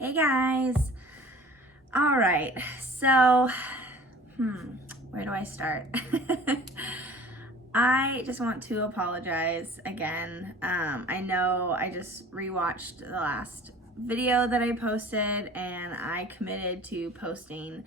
Hey guys. All right. So, where do I start? I just want to apologize again. I know I just rewatched the last video that I posted and I committed to posting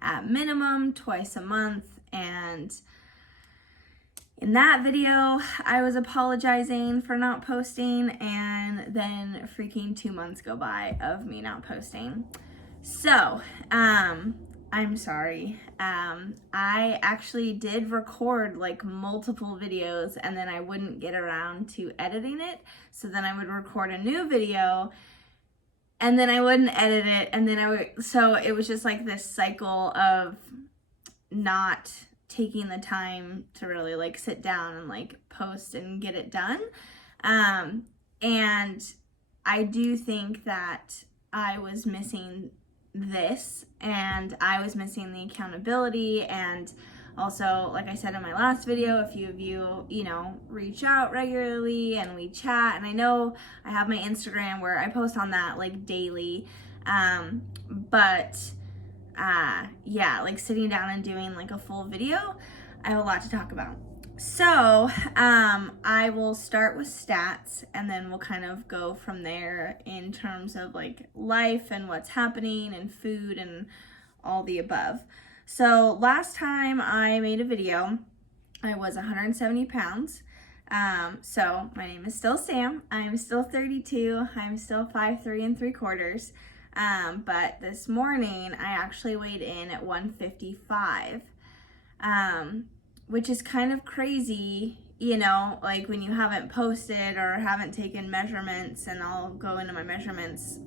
at minimum twice a month, and in that video, I was apologizing for not posting, and then freaking 2 months go by of me not posting. So, I'm sorry. I actually did record like multiple videos and then I wouldn't get around to editing it. So then I would record a new video and then I wouldn't edit it. And then so it was just like this cycle of not taking the time to really like sit down and like post and get it done. And I do think that I was missing this, and I was missing the accountability. And also, like I said in my last video, a few of you, reach out regularly and we chat, and I know I have my Instagram where I post on that like daily, but like sitting down and doing like a full video, I have a lot to talk about. So I will start with stats and then we'll kind of go from there in terms of like life and what's happening and food and all the above. So last time I made a video, I was 170 pounds. So my name is still Sam. I'm still 32. I'm still 5'3" 3/4. But this morning I actually weighed in at 155. Which is kind of crazy, like when you haven't posted or haven't taken measurements, and I'll go into my measurements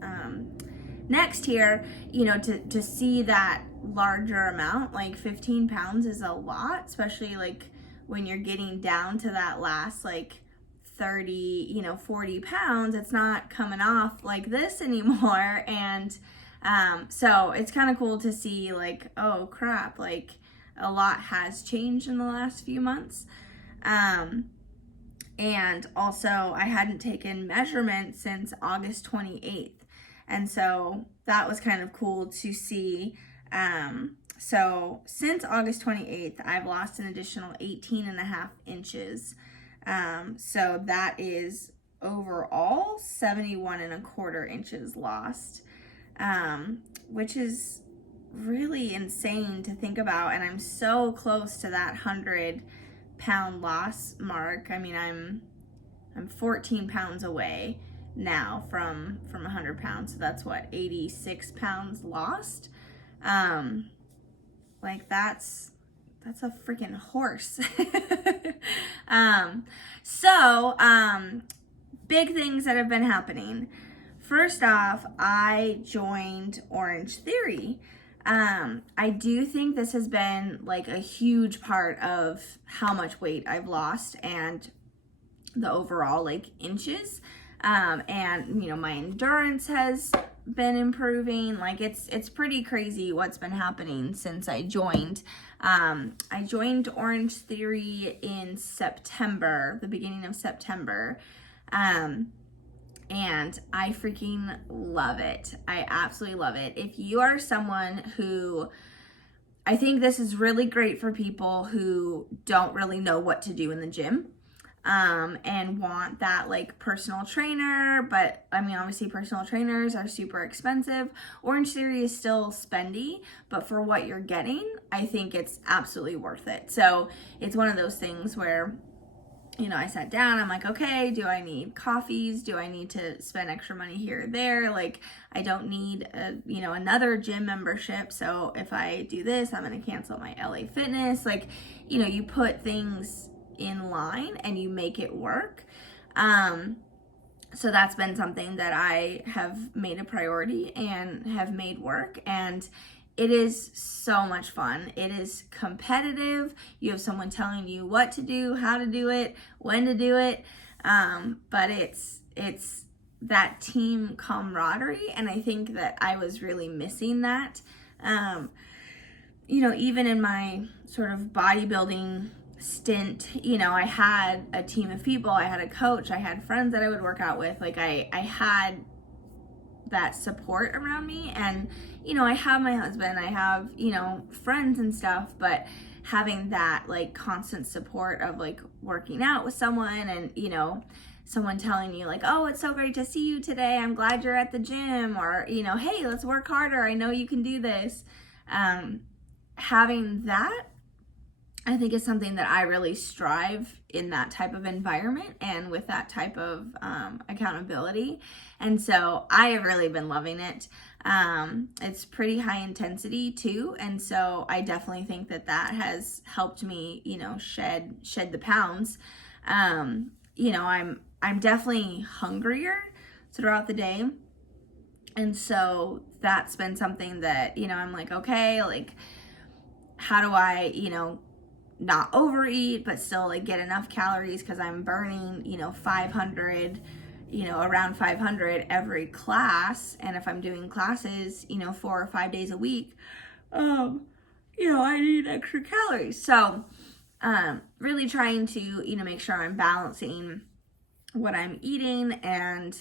next here, to see that larger amount, like 15 pounds is a lot, especially like when you're getting down to that last like 30, 40 pounds, it's not coming off like this anymore. And so it's kind of cool to see like, oh crap, like a lot has changed in the last few months. And also I hadn't taken measurements since August 28th. And so that was kind of cool to see. So since August 28th, I've lost an additional 18.5 inches. So that is overall 71.25 inches lost, which is really insane to think about. And I'm so close to that 100-pound loss mark. I mean, I'm 14 pounds away now from 100 pounds. So that's what, 86 pounds lost. Like that's a freaking horse. Big things that have been happening. First off, I joined Orange Theory. I do think this has been like a huge part of how much weight I've lost and the overall like inches. And my endurance has been improving. Like it's pretty crazy what's been happening since I joined. I joined Orange Theory in September, the beginning of September. And I freaking love it. I absolutely love it. If you are someone who, I think this is really great for people who don't really know what to do in the gym, and want that like personal trainer, but I mean, obviously personal trainers are super expensive. Orange Theory is still spendy, but for what you're getting, I think it's absolutely worth it. So it's one of those things where I sat down, I'm like, okay, do I need coffees? Do I need to spend extra money here or there? Like, I don't need another gym membership. So if I do this, I'm going to cancel my LA Fitness. Like, you put things in line and you make it work. So that's been something that I have made a priority and have made work. And it is so much fun. It is competitive. You have someone telling you what to do, how to do it, when to do it. But it's that team camaraderie. And I think that I was really missing that. Even in my sort of bodybuilding stint, I had a team of people. I had a coach. I had friends that I would work out with. Like I had that support around me. And, you know, I have my husband, I have, you know, friends and stuff, but having that like constant support of like working out with someone and, you know, someone telling you like, oh, it's so great to see you today, I'm glad you're at the gym, or, you know, hey, let's work harder, I know you can do this. Having that, I think, is something that I really strive in that type of environment and with that type of accountability. And so I have really been loving it. It's pretty high intensity too. And so I definitely think that that has helped me, you know, shed the pounds. You know, I'm definitely hungrier throughout the day. And so that's been something that, you know, I'm like, okay, like, how do I, you know, not overeat, but still like get enough calories, because I'm burning, you know, 500, you know, around 500 every class. And if I'm doing classes, you know, 4 or 5 days a week, you know, I need extra calories. So, really trying to, you know, make sure I'm balancing what I'm eating. And,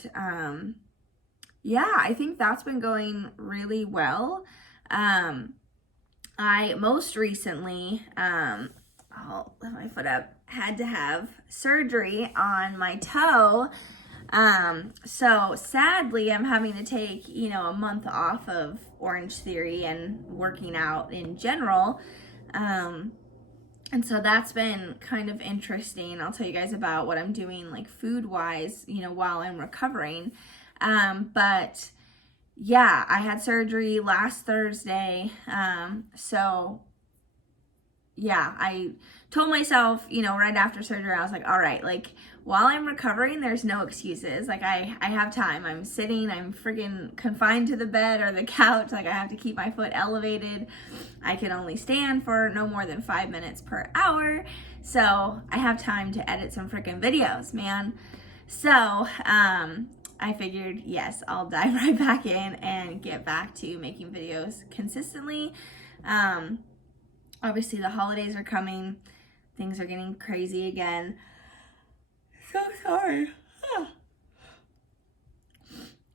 yeah, I think that's been going really well. I most recently, I'll lift my foot up, had to have surgery on my toe. So sadly, I'm having to take, you know, a month off of Orange Theory and working out in general. And so that's been kind of interesting. I'll tell you guys about what I'm doing like food wise, you know, while I'm recovering. But yeah, I had surgery last Thursday. So yeah, I told myself, you know, right after surgery, I was like, all right, like while I'm recovering, there's no excuses. Like I have time. I'm sitting, I'm freaking confined to the bed or the couch. Like I have to keep my foot elevated. I can only stand for no more than 5 minutes per hour. So I have time to edit some freaking videos, man. So, I figured, yes, I'll dive right back in and get back to making videos consistently. Obviously the holidays are coming. Things are getting crazy again. So sorry. I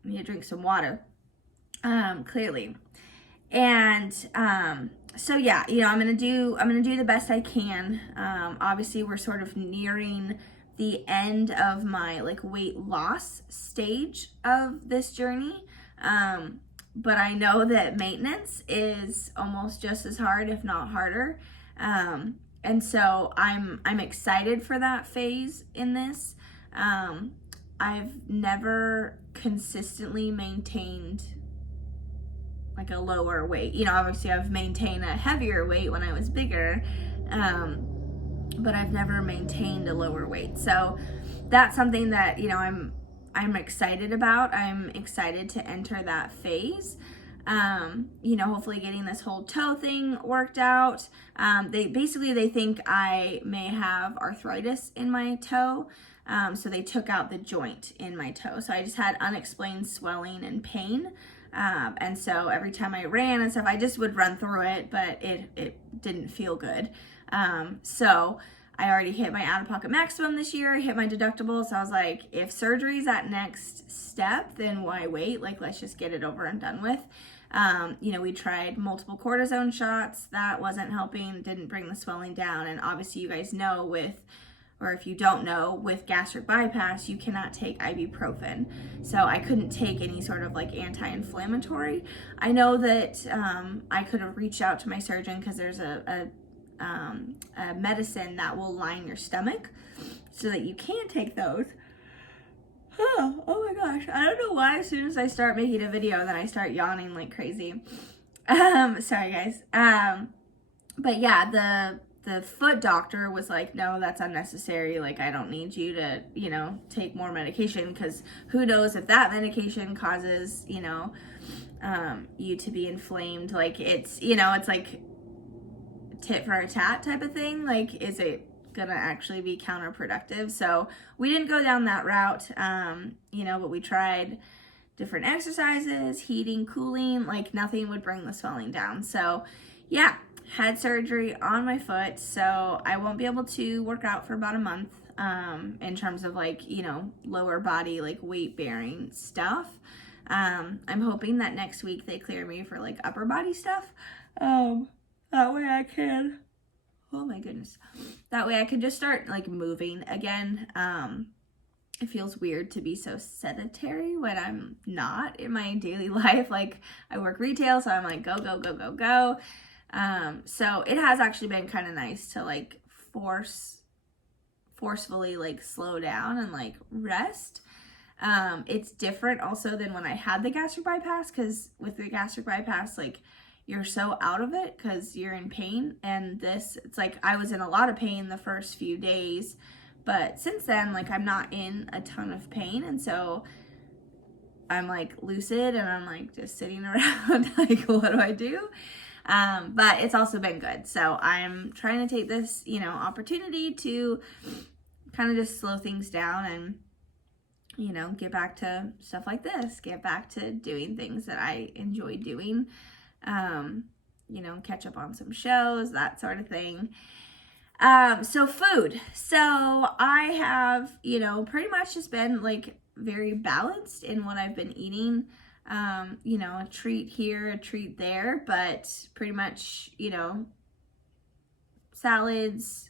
need to drink some water. Clearly. And so yeah, you know, I'm gonna do the best I can. Obviously we're sort of nearing the end of my like weight loss stage of this journey. But I know that maintenance is almost just as hard, if not harder. And so I'm excited for that phase in this. I've never consistently maintained like a lower weight. You know, obviously I've maintained a heavier weight when I was bigger, but I've never maintained a lower weight. So that's something that, you know, I'm excited about. I'm excited to enter that phase. You know, hopefully getting this whole toe thing worked out. They think I may have arthritis in my toe. So they took out the joint in my toe. So I just had unexplained swelling and pain. And so every time I ran and stuff, I just would run through it, but it didn't feel good. So I already hit my out-of-pocket maximum this year, hit my deductible. So I was like, if surgery's that next step, then why wait? Like, let's just get it over and done with. You know, we tried multiple cortisone shots. That wasn't helping, didn't bring the swelling down. And obviously you guys know or if you don't know, with gastric bypass, you cannot take ibuprofen. So I couldn't take any sort of like anti-inflammatory. I know that I could have reached out to my surgeon because there's a medicine that will line your stomach so that you can take those. Oh my gosh. I don't know why as soon as I start making a video, then I start yawning like crazy. Sorry guys. But yeah, the foot doctor was like, no, that's unnecessary. Like, I don't need you to, you know, take more medication, because who knows if that medication causes, you know, you to be inflamed. Like, it's, you know, it's like tit for a tat type of thing. Like, is it gonna actually be counterproductive? So we didn't go down that route, you know, but we tried different exercises, heating, cooling, like nothing would bring the swelling down. So yeah, had surgery on my foot, so I won't be able to work out for about a month, in terms of like, you know, lower body, like weight bearing stuff. I'm hoping that next week they clear me for like upper body stuff. That way I can, oh my goodness, that way I can just start like moving again. It feels weird to be so sedentary when I'm not in my daily life. Like, I work retail, so I'm like go, go, go, go, go. So it has actually been kind of nice to like forcefully like slow down and like rest. It's different also than when I had the gastric bypass, because with the gastric bypass, like, you're so out of it because you're in pain. And this, it's like I was in a lot of pain the first few days, but since then, like, I'm not in a ton of pain, and so I'm like lucid and I'm like just sitting around like, what do I do? But it's also been good. So I'm trying to take this, opportunity to kind of just slow things down and, get back to stuff like this, get back to doing things that I enjoy doing, catch up on some shows, that sort of thing. So food. So I have, pretty much just been like very balanced in what I've been eating. A treat here, a treat there, but pretty much, salads,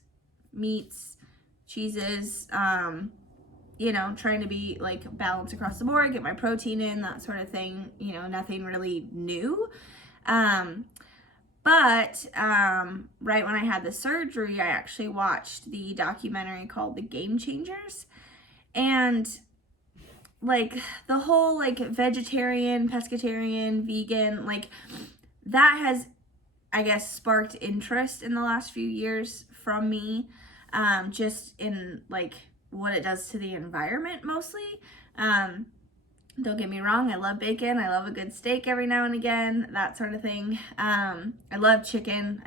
meats, cheeses, trying to be like balanced across the board, get my protein in, that sort of thing, nothing really new. But right when I had the surgery, I actually watched the documentary called The Game Changers. And like the whole like vegetarian, pescatarian, vegan, like that has, I guess, sparked interest in the last few years from me, just in like what it does to the environment mostly. Don't get me wrong, I love bacon, I love a good steak every now and again, that sort of thing. I love chicken,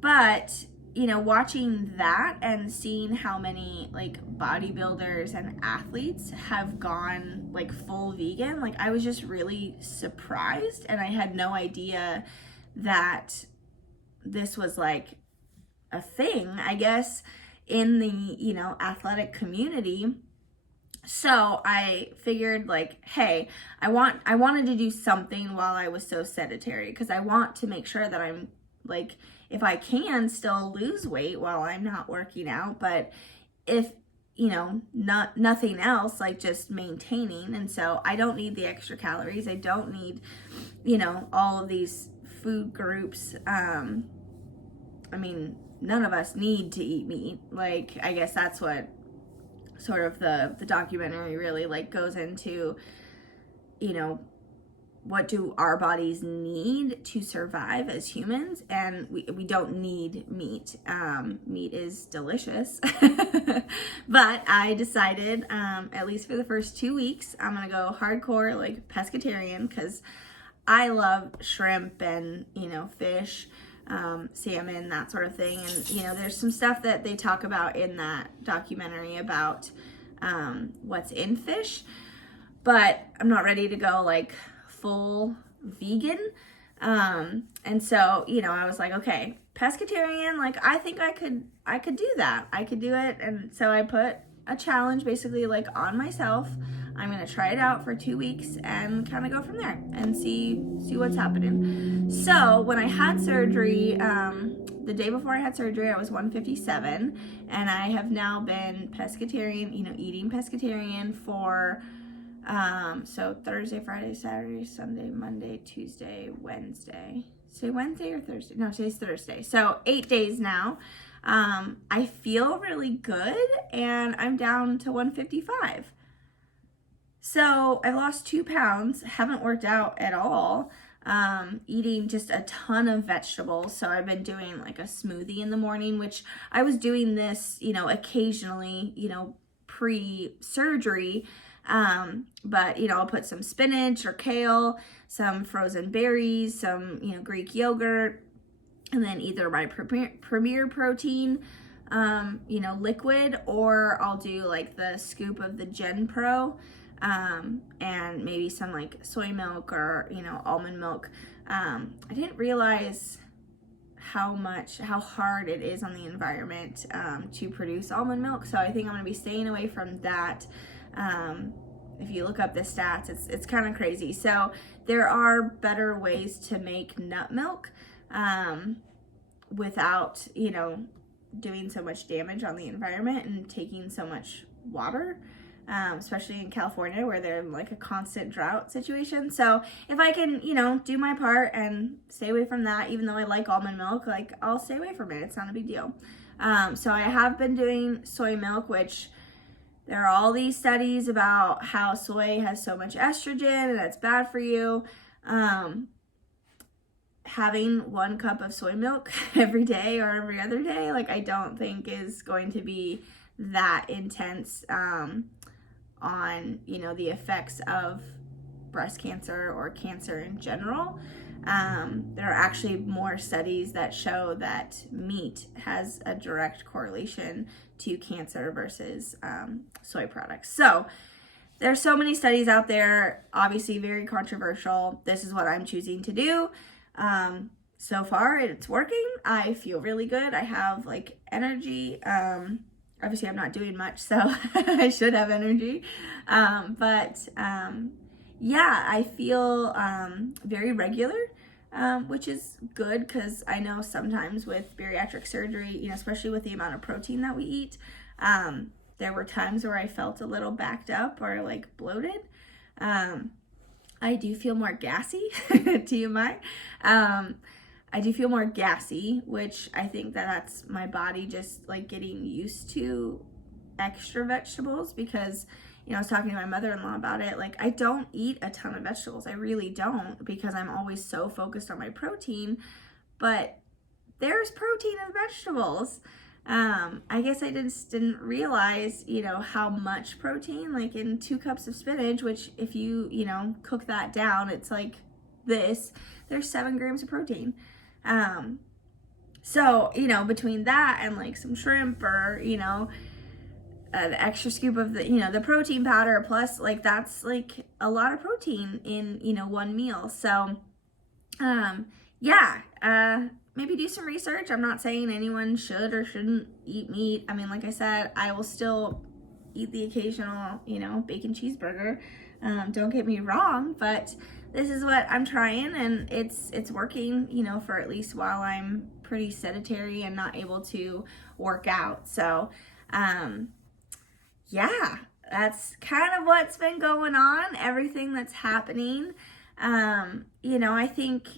but watching that and seeing how many like bodybuilders and athletes have gone like full vegan, like I was just really surprised, and I had no idea that this was like a thing, I guess, in the athletic community. So I figured like, hey, I wanted to do something while I was so sedentary, because I want to make sure that I'm like, if I can still lose weight while I'm not working out, but if nothing else, like just maintaining. And so I don't need the extra calories. I don't need, all of these food groups. I mean, none of us need to eat meat. Like, I guess that's what sort of the documentary really like goes into, what do our bodies need to survive as humans, and we don't need meat. Meat is delicious. But I decided, at least for the first 2 weeks, I'm gonna go hardcore like pescatarian, because I love shrimp and fish, salmon, that sort of thing. And there's some stuff that they talk about in that documentary about what's in fish, but I'm not ready to go like full vegan. And so I was like, okay, pescatarian, like I think I could do that, I could do it. And so I put a challenge basically like on myself. I'm gonna try it out for 2 weeks and kind of go from there and see what's happening. So when I had surgery, the day before I had surgery, I was 157, and I have now been pescatarian, eating pescatarian for so Thursday, Friday, Saturday, Sunday, Monday, Tuesday, Wednesday. Today Wednesday or Thursday? No, today's Thursday. So 8 days now. I feel really good, and I'm down to 155. So I lost 2 pounds, haven't worked out at all, eating just a ton of vegetables. So I've been doing like a smoothie in the morning, which I was doing this, occasionally, pre-surgery. But I'll put some spinach or kale, some frozen berries, some, Greek yogurt, and then either my Premier Protein, liquid, or I'll do like the scoop of the Gen Pro, and maybe some like soy milk or, almond milk. I didn't realize how hard it is on the environment, to produce almond milk. So I think I'm going to be staying away from that. if you look up the stats, it's kind of crazy. So there are better ways to make nut milk without, you know, doing so much damage on the environment and taking so much water, especially in California where they're in like a constant drought situation. So if I can, you know, do my part and stay away from that, even though I like almond milk, like I'll stay away from it. It's not a big deal. So I have been doing soy milk, which there are all these studies about how soy has so much estrogen and that's bad for you. Having 1 cup of soy milk every day or every other day, like I don't think is going to be that intense on, you know, the effects of breast cancer or cancer in general. There are actually more studies that show that meat has a direct correlation to cancer versus soy products. So there's so many studies out there, obviously very controversial. This is what I'm choosing to do. So far it's working. I feel really good. I have like energy. Obviously I'm not doing much, so I should have energy. Yeah, I feel very regular, which is good because I know sometimes with bariatric surgery, you know, especially with the amount of protein that we eat, there were times where I felt a little backed up or like bloated. I do feel more gassy, TMI. I do feel more gassy, which I think that's my body just like getting used to extra vegetables because, you know, I was talking to my mother-in-law about it. Like, I don't eat a ton of vegetables. I really don't because I'm always so focused on my protein, but there's protein in vegetables. I guess I just didn't realize, you know, how much protein, like in 2 cups of spinach, which if you, you know, cook that down, it's like this, there's 7 grams of protein. So, you know, between that and like some shrimp or, you know, an extra scoop of the, you know, the protein powder plus like that's like a lot of protein in, you know, one meal. So, maybe do some research. I'm not saying anyone should or shouldn't eat meat. I mean, like I said, I will still eat the occasional, you know, bacon cheeseburger. Don't get me wrong, but this is what I'm trying and it's working, you know, for at least while I'm pretty sedentary and not able to work out. So, yeah, that's kind of what's been going on, everything that's happening. You know, I think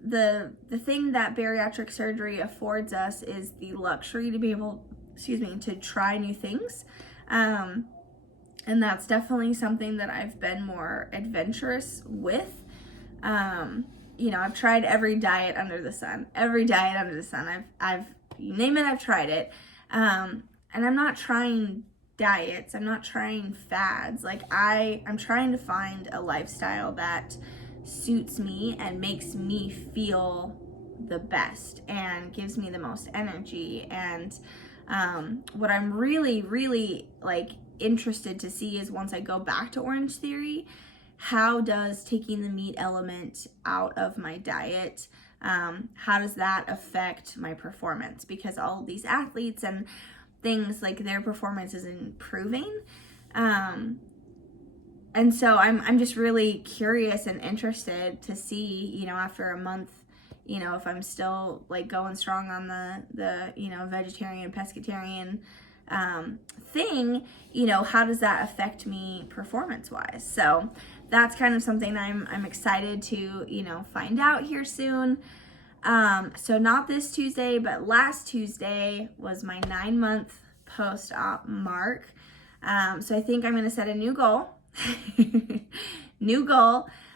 the thing that bariatric surgery affords us is the luxury to be able, to try new things. And that's definitely something that I've been more adventurous with. You know, I've tried every diet under the sun. I've you name it, I've tried it. And I'm not trying diets. I'm not trying fads. Like I'm trying to find a lifestyle that suits me and makes me feel the best and gives me the most energy. And what I'm really, really like interested to see is once I go back to Orange Theory, how does taking the meat element out of my diet, how does that affect my performance? Because all of these athletes and things, like their performance is improving. And so I'm just really curious and interested to see, you know, after a month, you know, if I'm still like going strong on the you know, vegetarian, pescatarian thing, you know, how does that affect me performance wise? So that's kind of something I'm excited to, you know, find out here soon. So not this Tuesday, but last Tuesday was my 9-month post-op mark. So I think I'm going to set a new goal.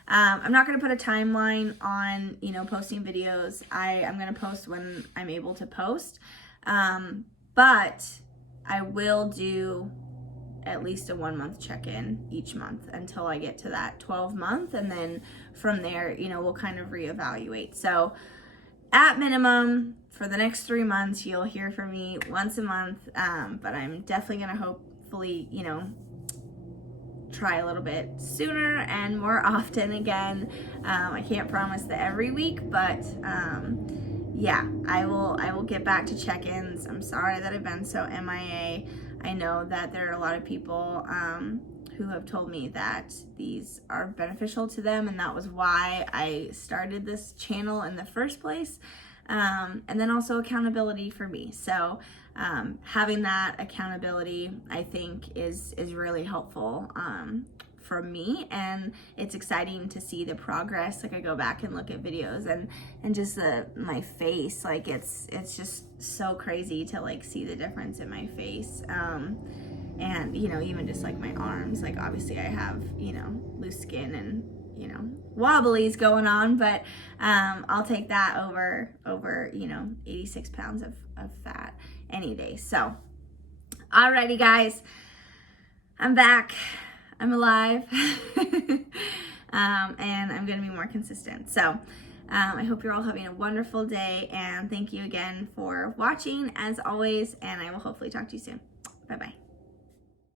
I'm not going to put a timeline on, you know, posting videos. I'm going to post when I'm able to post. But I will do at least a 1-month check-in each month until I get to that 12-month. And then from there, you know, we'll kind of reevaluate. So at minimum, for the next 3 months, you'll hear from me once a month. But I'm definitely going to hopefully, you know, try a little bit sooner and more often again. I can't promise that every week, but yeah, I will get back to check-ins. I'm sorry that I've been so MIA. I know that there are a lot of people who have told me that these are beneficial to them, and that was why I started this channel in the first place. And then also accountability for me. So having that accountability, I think, is really helpful for me, and it's exciting to see the progress. Like I go back and look at videos and just my face, like it's just so crazy to like see the difference in my face. And you know, even just like my arms, like obviously I have, you know, loose skin and, you know, wobblies going on, but I'll take that over you know, 86 pounds of fat any day. So alrighty guys, I'm back, I'm alive. And I'm gonna be more consistent. So I hope you're all having a wonderful day, and thank you again for watching as always, and I will hopefully talk to you soon. Bye bye.